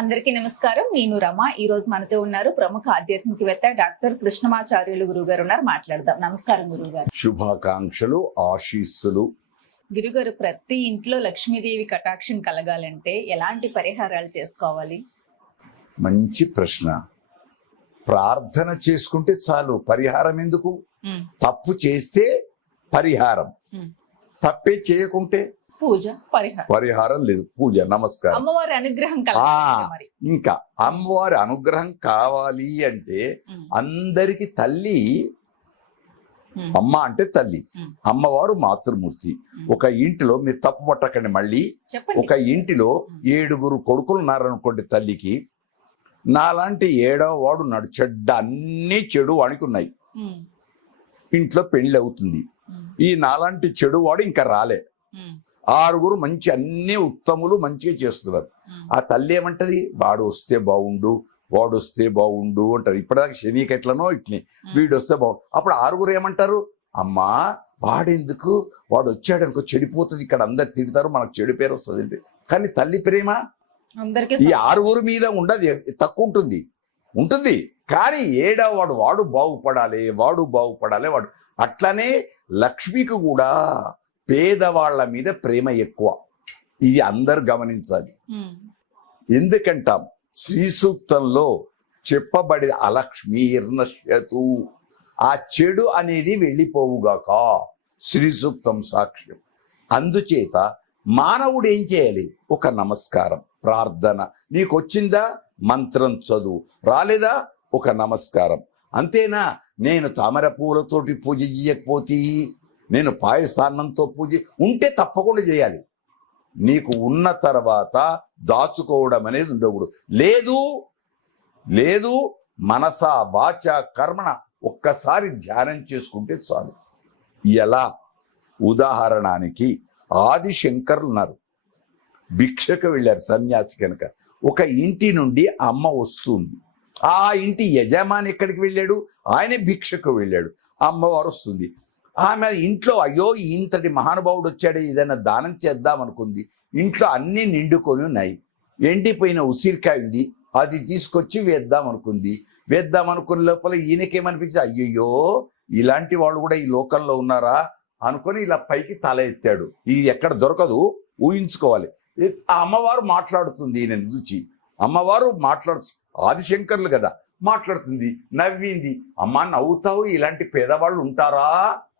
అందరికీ నమస్కారం. నేను రమ. ఈ రోజు మనతో ఉన్నారు ప్రముఖ ఆధ్యాత్మికవేత్త డాక్టర్ కృష్ణమాచార్యులు గురుగారు ఉన్నారు. మాట్లాడదాం. నమస్కారం గురుగారు. శుభాకాంక్షలు, ఆశీస్సులు. గురుగారు, ప్రతి ఇంట్లో లక్ష్మీదేవి కటాక్షం కలగాలంటే ఎలాంటి పరిహారాలు చేసుకోవాలి? మంచి ప్రశ్న. ప్రార్థన చేసుకుంటే చాలు, పరిహారం ఎందుకు? తప్పు చేస్తే పరిహారం, తప్పే చేయకుంటే పూజ, పరిహారం లేదు. పూజ, నమస్కారం. అమ్మవారి అనుగ్రహం ఇంకా అమ్మవారి అనుగ్రహం కావాలి అంటే అందరికి తల్లి, అమ్మ అంటే తల్లి, అమ్మవారు మాతృమూర్తి. ఒక ఇంటిలో మీరు తప్పు పట్టకండి, మళ్ళీ ఒక ఇంటిలో 7 కొడుకులు ఉన్నారనుకోండి తల్లికి, నాలాంటి 7వ వాడు నడు చెడ్డ, అన్ని చెడు వాడికి ఉన్నాయి. ఇంట్లో పెళ్లి అవుతుంది. ఈ నాలాంటి చెడు వాడు ఇంకా రాలే. 6 మంచి, అన్ని ఉత్తములు మంచిగా చేస్తున్నారు. ఆ తల్లి ఏమంటది? వాడు వస్తే బాగుండు, వాడు వస్తే బాగుండు అంటది. ఇప్పటిదాకా శనికి ఎట్లనో ఇట్లే, వీడు వస్తే బాగుండు. అప్పుడు 6 ఏమంటారు? అమ్మా వాడెందుకు, వాడు వచ్చాడు అనుకో చెడిపోతుంది, ఇక్కడ అందరు తిడతారు, మనకు చెడు పేరు వస్తుంది. కానీ తల్లి ప్రేమ ఈ 6 మీద ఉండదు, తక్కువ ఉంటుంది. కానీ 7వ వాడు బాగుపడాలి, వాడు అట్లనే లక్ష్మికి కూడా పేదవాళ్ల మీద ప్రేమ ఎక్కువ. ఇది అందరు గమనించాలి. ఎందుకంటాం? శ్రీ సూక్తంలో చెప్పబడి అలక్ష్మీర్నశ్యతు, ఆ చెడు అనేది వెళ్ళిపోవుగాక, శ్రీ సూక్తం సాక్ష్యం. అందుచేత మానవుడు ఏం చేయాలి? ఒక నమస్కారం, ప్రార్థన. నీకు వచ్చిందా? మంత్రం చదువు. రాలేదా? ఒక నమస్కారం. అంతేనా? నేను తామర పూలతోటి పూజ చేయకపోతే, నేను పాయసాన్నంతో పూజ ఉంటే తప్పకుండా చేయాలి. నీకు ఉన్న తర్వాత దాచుకోవడం అనేది ఉండకూడదు. లేదు మనస వాచ కర్మణ ఒక్కసారి ధ్యానం చేసుకుంటే చాలు. ఎలా? ఉదాహరణానికి ఆదిశంకర్లు ఉన్నారు, భిక్షకు వెళ్ళారు సన్యాసి కనుక. ఒక ఇంటి నుండి అమ్మ వస్తుంది. ఆ ఇంటి యజమాని ఎక్కడికి వెళ్ళాడు? ఆయనే భిక్షకు వెళ్ళాడు. అమ్మవారు వస్తుంది. ఆమె ఇంట్లో అయ్యో ఇంతటి మహానుభావుడు వచ్చాడే, ఏదైనా దానం చేద్దాం అనుకుంది. ఇంట్లో అన్ని నిండుకొని ఉన్నాయి. ఎండిపోయిన ఉసిరికాయ ఉంది, అది తీసుకొచ్చి వేద్దాం అనుకున్న లోపల ఈయనకేమనిపించింది? అయ్యయ్యో ఇలాంటి వాళ్ళు కూడా ఈ లోకంలో ఉన్నారా అనుకొని ఇలా పైకి తల ఎత్తాడు. ఇది ఎక్కడ దొరకదు, ఊహించుకోవాలి. ఆ అమ్మవారు మాట్లాడుతుంది, ఈయనను చూచి. అమ్మవారు ఆదిశంకర్లు కదా, మాట్లాడుతుంది. నవ్వింది. అమ్మ నవ్వుతావు, ఇలాంటి పేదవాళ్ళు ఉంటారా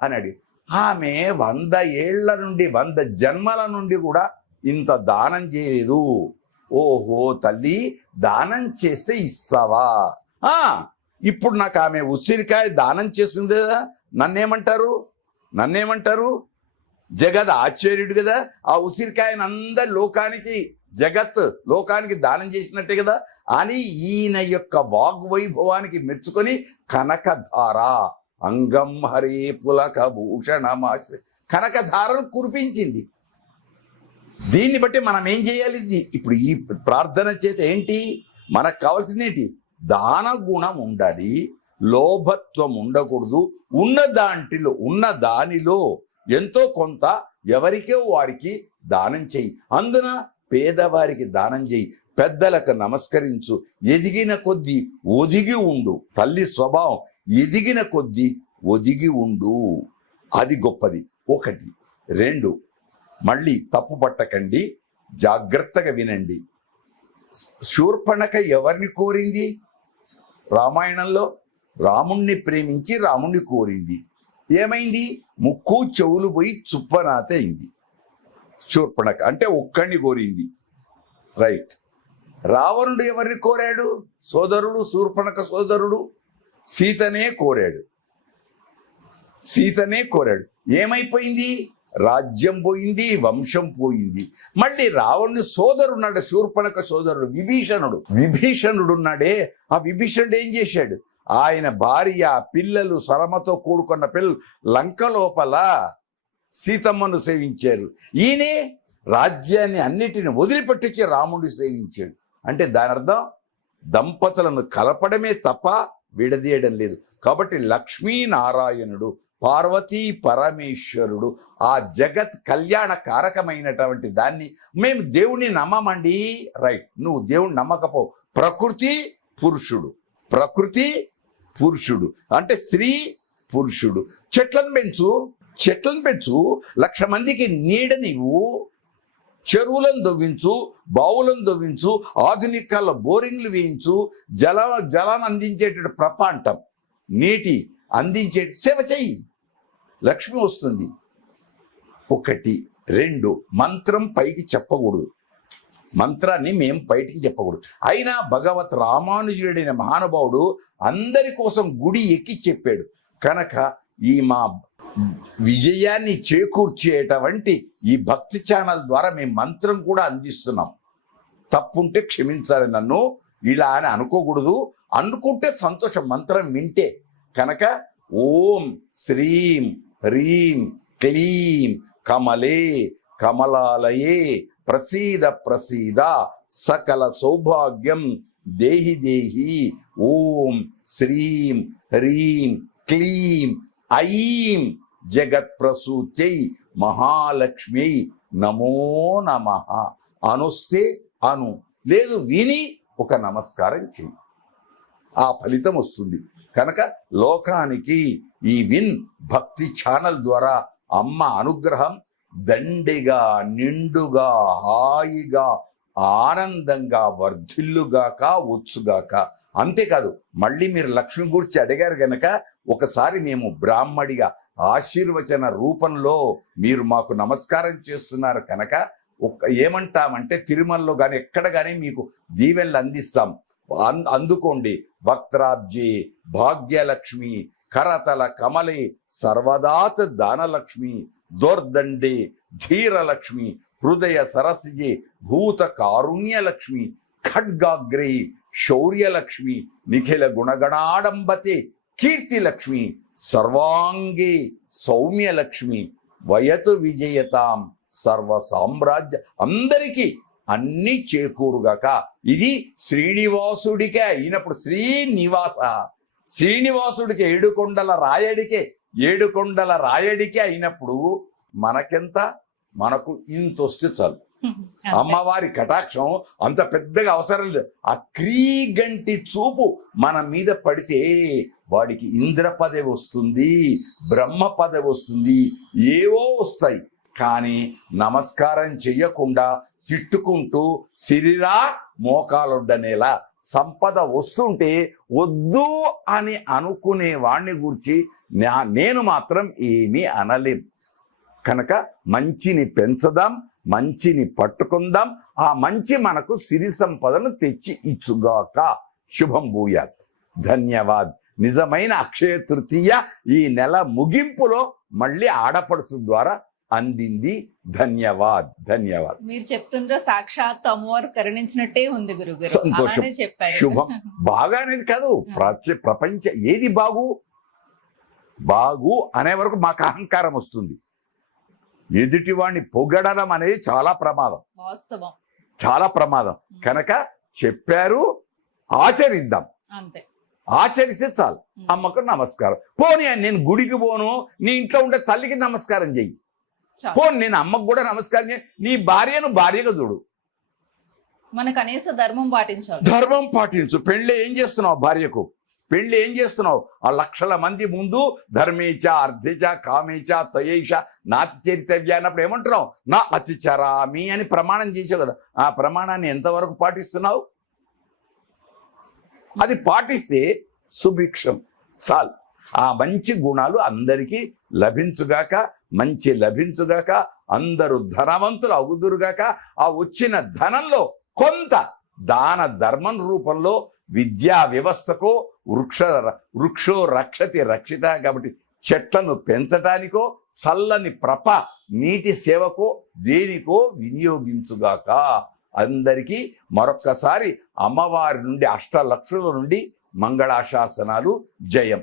అని అడిగి. ఆమె 100 ఏళ్ల నుండి, 100 జన్మల నుండి కూడా ఇంత దానం చేయలేదు. ఓహో తల్లి, దానం చేస్తే ఇస్తావా? ఇప్పుడు నాకు ఆమె ఉసిరికాయ దానం చేస్తుంది కదా, నన్నేమంటారు? జగత్ ఆశ్చర్యుడు కదా. ఆ ఉసిరికాయని అందరి లోకానికి దానం చేసినట్టే కదా అని ఈయన యొక్క వాగ్వైభవానికి మెచ్చుకొని కనకధార అంగం హరే పులక భూషణమాశ్ర కనకధారను కురిపించింది. దీన్ని బట్టి మనం ఏం చేయాలి? ఇప్పుడు ఈ ప్రార్థన చేత ఏంటి మనకు కావాల్సింది? ఏంటి? దాన గుణం ఉండాలి, లోభత్వం ఉండకూడదు. ఉన్న దానిలో ఎంతో కొంత ఎవరికో వారికి దానం చెయ్యి. అందున పేదవారికి దానం చెయ్యి, పెద్దలకు నమస్కరించు, ఎదిగిన కొద్దీ ఒదిగి ఉండు. తల్లి స్వభావం ఎదిగిన కొద్దీ ఒదిగి ఉండు, అది గొప్పది. 1. 2, మళ్ళీ తప్పు పట్టకండి, జాగ్రత్తగా వినండి. శూర్పణఖ ఎవరిని కోరింది? రామాయణంలో రాముణ్ణి ప్రేమించి రాముణ్ణి కోరింది. ఏమైంది? ముక్కు చెవులు పోయి చుప్పనాత అయింది శూర్పణఖ. అంటే ఒక్కడిని కోరింది, రైట్. రావణుడు ఎవరిని కోరాడు? సోదరుడు, శూర్పణఖ సోదరుడు సీతనే కోరాడు. ఏమైపోయింది? రాజ్యం పోయింది, వంశం పోయింది. మళ్ళీ రావణుని సోదరున్నాడు, శూర్పణఖ సోదరుడు విభీషణుడు ఉన్నాడే, ఆ విభీషణుడు ఏం చేశాడు? ఆయన భార్య, పిల్లలు, స్వరమతో కూడుకున్న పిల్లలు లంక లోపల సీతమ్మను సేవించారు. ఈయనే రాజ్యాన్ని అన్నిటిని వదిలిపెట్టించి రాముడిని సేవించాడు. అంటే దాని అర్థం దంపతులను కలపడమే తప్ప విడదీయడం లేదు. కాబట్టి లక్ష్మీనారాయణుడు పార్వతీ పరమేశ్వరుడు, ఆ జగత్ కళ్యాణ కారకమైనటువంటి దాన్ని మేము దేవుణ్ణి నమ్మమండి. రైట్, నువ్వు దేవుణ్ణి నమ్మకపో. ప్రకృతి పురుషుడు, ప్రకృతి పురుషుడు అంటే స్త్రీ పురుషుడు. చెట్లను పెంచు, చెట్లను పెంచు, 1,00,000 మందికి నీడనివ్వు, చెరువులను దొవ్వించు, బావులను దొవ్వించు, ఆధునిక కాలంలో బోరింగ్లు వేయించు, జలాన్ని అందించేటటువంటి ప్రపాంటం, నీటి అందించే సేవ చెయ్యి, లక్ష్మి వస్తుంది. 1, 2 మంత్రం పైకి చెప్పకూడదు, మంత్రాన్ని మేము బయటికి చెప్పకూడదు. అయినా భగవత్ రామానుజుడైన మహానుభావుడు అందరి కోసం గుడి ఎక్కి చెప్పాడు కనుక ఈ మా విజయాన్ని చేకూర్చేటువంటి ఈ భక్తి ఛానల్ ద్వారా మేము మంత్రం కూడా అందిస్తున్నాం. తప్పుంటే క్షమించాలి, నన్ను ఇలా అని అనుకోకూడదు. అనుకుంటే సంతోషం, మంత్రం వింటే కనుక. ఓం శ్రీం హ్రీం క్లీం కమలే కమలాలయే ప్రసీద ప్రసీద సకల సౌభాగ్యం దేహి దేహి. ఓం శ్రీం హ్రీం క్లీం ఐం జగత్ప్రసూత్యై మహాలక్ష్మ్యై నమో నమః. అనుస్తే అను, లేదు విని ఒక నమస్కారం చెయ్యి, ఆ ఫలితం వస్తుంది. కనుక లోకానికి ఈ విన్ భక్తి ఛానల్ ద్వారా అమ్మ అనుగ్రహం దండిగా నిండుగా హాయిగా ఆనందంగా వర్ధిల్లుగాక వచ్చుగాక. అంతేకాదు, మళ్ళీ మీరు లక్ష్మి గురించి అడిగారు గనక ఒకసారి మేము బ్రాహ్మడిగా ఆశీర్వచన రూపంలో మీరు మాకు నమస్కారం చేస్తున్నారు కనుక ఏమంటామంటే తిరుమలలో కానీ ఎక్కడ కానీ మీకు దీవెనలు అందిస్తాం, అందుకోండి. వక్త్రాబ్జే భాగ్యలక్ష్మి కరతల కమలే సర్వదాత దానలక్ష్మి దోర్దండే ధీరలక్ష్మి హృదయ సరసిజే భూత కారుణ్యలక్ష్మి ఖడ్గాగ్రే శౌర్యలక్ష్మి నిఖిల గుణగణాడంబతే కీర్తిలక్ష్మి సర్వాంగే సౌమ్యలక్ష్మి వయతు విజయతాం సర్వ సామ్రాజ్య. అందరికీ అన్ని చేకూరుగాక. ఇది శ్రీనివాసుడికే అయినప్పుడు శ్రీనివాస, శ్రీనివాసుడికి ఏడుకొండల రాయడికే అయినప్పుడు మనకెంత, మనకు ఇంతొస్తే చాలు. అమ్మవారి కటాక్షం అంత పెద్దగా అవసరం లేదు. ఆ క్రీగంటి చూపు మన మీద పడితే వాడికి ఇంద్ర పదవి వస్తుంది, బ్రహ్మ పదవి వస్తుంది, ఏవో వస్తాయి. కానీ నమస్కారం చెయ్యకుండా తిట్టుకుంటూ సిరిరా మోకాలొడ్డనేలా సంపద వస్తుంటే వద్దు అని అనుకునే వాణ్ణి గురించి నేను మాత్రం ఏమీ అనలేం. కనుక మంచిని పెంచదాం, మంచిని పట్టుకుందాం, ఆ మంచి మనకు సిరి సంపదను తెచ్చి ఇచ్చుగాక. శుభం భూయాత్. ధన్యవాద్. నిజమైన అక్షయ తృతీయ ఈ నెల ముగింపులో మళ్ళీ ఆడపడుచు ద్వారా అందింది. ధన్యవాద్, ధన్యవాద్. మీరు చెప్తుంటే సాక్షాత్ అమ్మవారు కరుణించినట్టే ఉంది గురుగారు. సంతోషం, శుభం. బాగా అనేది కాదు, ప్రపంచ ఏది బాగు అనే వరకు మాకు అహంకారం వస్తుంది. ఎదుటివాణ్ణి పొగడడం అనేది చాలా ప్రమాదం, వాస్తవం, చాలా ప్రమాదం. కనుక చెప్పారు, ఆచరిద్దాం. అంతే, ఆచరిస్తే చాలు. అమ్మకు నమస్కారం. పోనీ నేను గుడికి పోను, నీ ఇంట్లో ఉండే తల్లికి నమస్కారం చెయ్యి. పోనీ నేను అమ్మకు కూడా నమస్కారం చేయి. నీ భార్యను భార్యగా చూడు. మన కనీస ధర్మం పాటించాలి. ధర్మం పాటించు. పెళ్లి ఏం చేస్తున్నావు భార్యకు? పెళ్లి ఏం చేస్తున్నావు? ఆ 1,00,000 మంది ముందు ధర్మేచ అర్థేచ కామేచ తయేష నాతి చరితవ్య అన్నప్పుడు ఏమంటున్నావు? నా అతిచరామి అని ప్రమాణం చేసావు కదా. ఆ ప్రమాణాన్ని ఎంతవరకు పాటిస్తున్నావు? అది పాటిస్తే సుభిక్షం చాలు. ఆ మంచి గుణాలు అందరికీ లభించుగాక, మంచి లభించుగాక, అందరూ ధనవంతులు అవుదురుగాక. ఆ వచ్చిన ధనంలో కొంత దాన ధర్మం రూపంలో విద్యా వ్యవస్థకో వృక్షో రక్షతి రక్షిత కాబట్టి చెట్లను పెంచటానికో చల్లని నీటి సేవకో దేనికో వినియోగించుగాక. అందరికీ మరొక్కసారి అమ్మవారి నుండి 8 లక్షల నుండి మంగళాశాసనాలు. జయం.